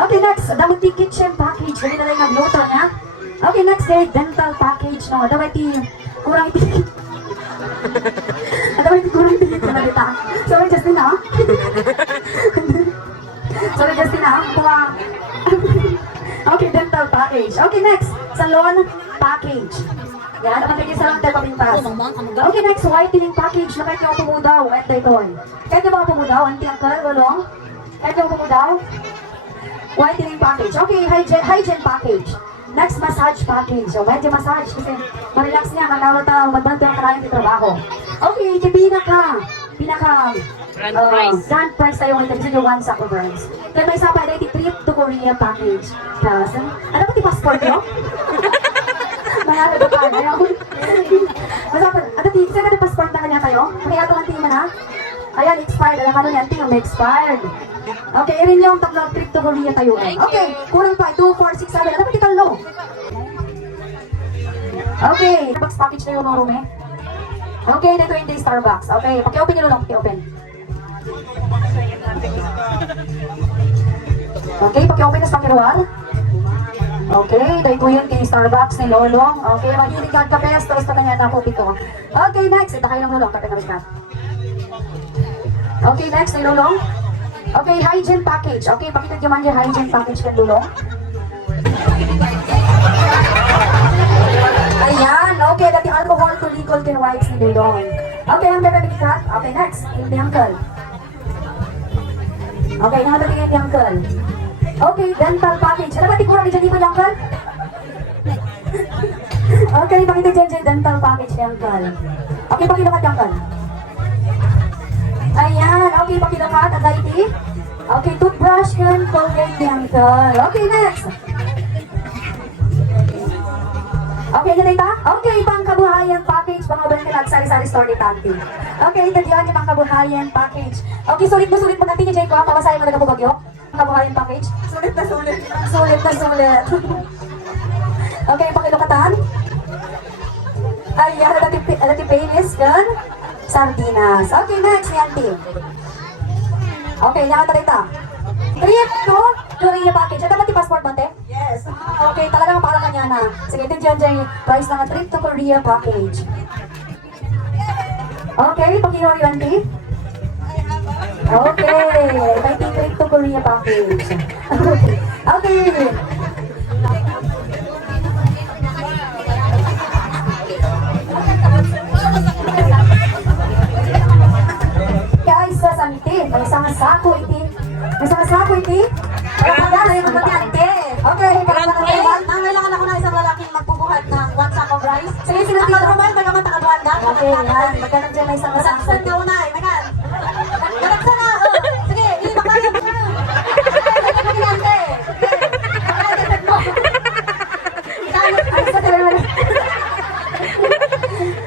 Okay, next, dapat ti kitchen package. Dali na lang nagluto niya. Okay, next day, dental package. No, dapat ti kurang ti. Dapat ti kurang ti na dita. Sorry, Justin, ha? Sorry, Justin, ha? Okay, dental package. Okay, next, salon package. Yan, dapat ti salon tayo kapintas. Okay, next, whitening package. Na kahit yung pumudaw, at dayton. Kahit yung mga pumudaw, anti-uncle, walong. Kahit yung pumudaw, whitening package. Okay, hygiene package. Next, massage package. So, medyo massage kasi ma-relax niya, malawat ang magbanto ang karayan ng trabaho. Okay, grand price tayo ngayon. Kasi yung one sack of rice. Kaya may isa pa, dahil trip to Korea package. Kasi, ano ba ti passport nyo? Mayala ba ka? Masapan, ano ti, saan na passport na kanya tayo? Kaya ito ang tingin na? Ayan, expired. Alam ano yan, tingin, may expired. Okay, irin yung tatlong trip to Korea tayo. Okay, kurang pa. 2, 4, 6, 7. Ano ba talo? Okay, Starbucks package na yung mga room eh. Okay, dito yung Starbucks. Okay, paki-open nyo lang, paki-open. Okay, paki-open na sa pakiruan. Okay, dahil ko yun kay Starbucks ni Lolong. Okay, mahilig ka kapes, tapos na kanya na po dito. Okay, next, ito kayo ng Lolong, kapit na. Okay, next ni Lolong. Okay, hygiene package. Okay, pakita nyo man yung hygiene package kay Lolong. Ayan, okay, dati alcohol to legal tin wipes ni Lolong. Okay, ang bebe cut. Okay, next, yung uncle. Okay, nakatingin yung uncle. Okay, dental package. Ano ba tikurang ni Jenny ba yung uncle? Okay, pakita dyan dental package ni uncle. Okay, pakilakat yung uncle. Ayan, okay, pakilakat, agay okay, toothbrush and Colgate ni uncle. Okay, next. Okay, ganun ba? Okay, pangkabuhayan package. Mga ba na sari-sari store ni Tanti. Okay, ito diyan yung pangkabuhayan package. Okay, sulit mo natin ni Jay ko. Pabasahin mo na kabubagyo. Pangkabuhayan package. Sulit na sulit. Sulit na sulit. Okay, pakilukatan. Ayan, dati penis kan sardinas. Okay, next, Yanti. Okay, nakata dito. Trip to Korea package. Ito ba ti passport ba, te? Yes. Okay, talagang para kanya na. Sige, ito dyan price ng trip to Korea package. Okay, pag-iwan yung auntie. Okay, ito yung trip to Korea package. Okay. Guys, sa santi, may isang sako iti. May isang sako iti. Okay, nangailangan ako na isang lalaking magbubuhat ng one sack of rice. sige, sino dito? Normal, baga matakadwanda. Okay, yan. Magkaroon dyan may isang sako. Malaksan ka una eh, magan. Malaksan na, oh. Sige, hindi ba kaya mo? Sige, pakagatan mo.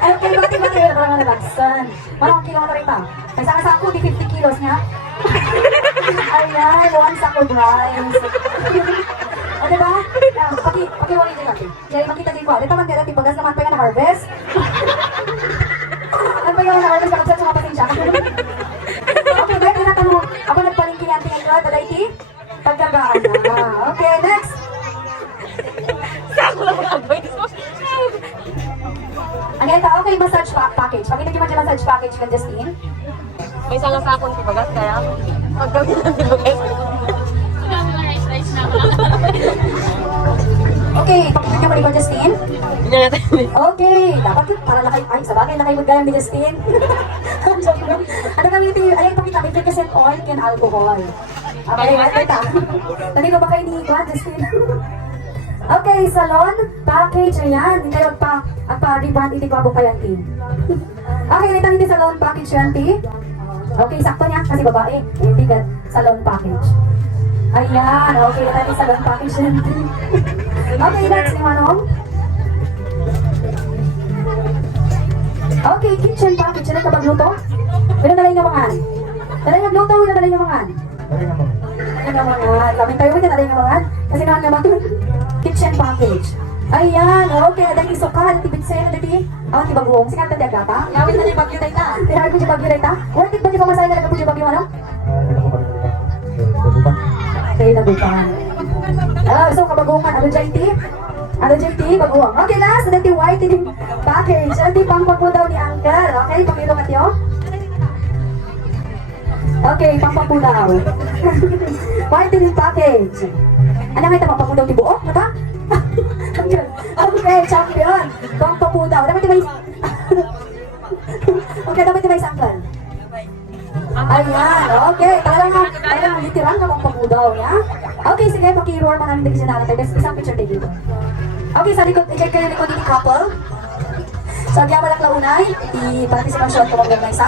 Okay, bakit kayo na nalagsan? Parang kilometer ito. May isang sako, di 50 kilos niya. Ayan, one sack of rice. O, diba? Paki-wali din natin. Kaya makita din ko. Dito man din natin, bagas naman pa yung na-harvest. Ano pa yung na-harvest? Bakit sa mga pasensya? Okay, dahil tinatanong, ako nagpalingkin yan tingin ko, taday ti? Pagkagaan na. Okay, next. Again, okay, massage package. Pakita nyo man yung massage package ka, Justine. May isang sakon si bagas, kaya pagkawin lang si bagas. Okay, pakita nyo man ikaw, Justine. Okay, dapat para na kayo, ay, sa bagay na kayo mag-gayang ni Justine. Ano kami ito, ayun, pakita, 50% oil and alcohol. Okay, kita. Tadi ko ba kayo ni Juan, Justine? Okay, salon, package, ayan. Hindi kayo pa-reband, hindi ko abo pa yan, team. Okay, ito hindi salon, package yan, team. Okay, sakto niya, kasi babae. Hindi ka, salon package. Ayan, okay, ito yung salon package yan, team. Okay, next, ni Manong. Okay, kitchen package. Ano ka pagluto? Pero nalay nga mga. Nalay nga luto, nalay nga mga. Nalay nga mga. Kaming tayo mo dyan, nalay nga mga. Kasi naman nga mga kitchen package. Ayan, okay. Dahil isukal, tibit sa'yo, dati. Awan, ti baguong. Sikat na di agata. Yawin na niya bagyo tayo ta. Tinawag ko siya bagyo rin ta. Worth it ba di pa masaya na po siya bagyo, ano? Okay, nabukan. So kabagungan, ano JT? Ano JT? Baguang. Okay, last, dati white din package. Dati pangpag mo daw ni Uncle. Okay, pangilong at yun? Okay, pangpag po daw. White din package. Ano nga ito, pangpag mo daw ni Buok? Mata? Okay, champion. Pangpag po daw. Dapat may... Okay, dapat may Uncle. Ayan, okay. Talagang literal na magpamudaw, ya? Okay, sige, paki-roar pa namin dito natin. Isang picture tayo dito. Okay, sa likod, i-check kayo likod dito couple. So, agyaman lang launay, i-participation ko mag-isa.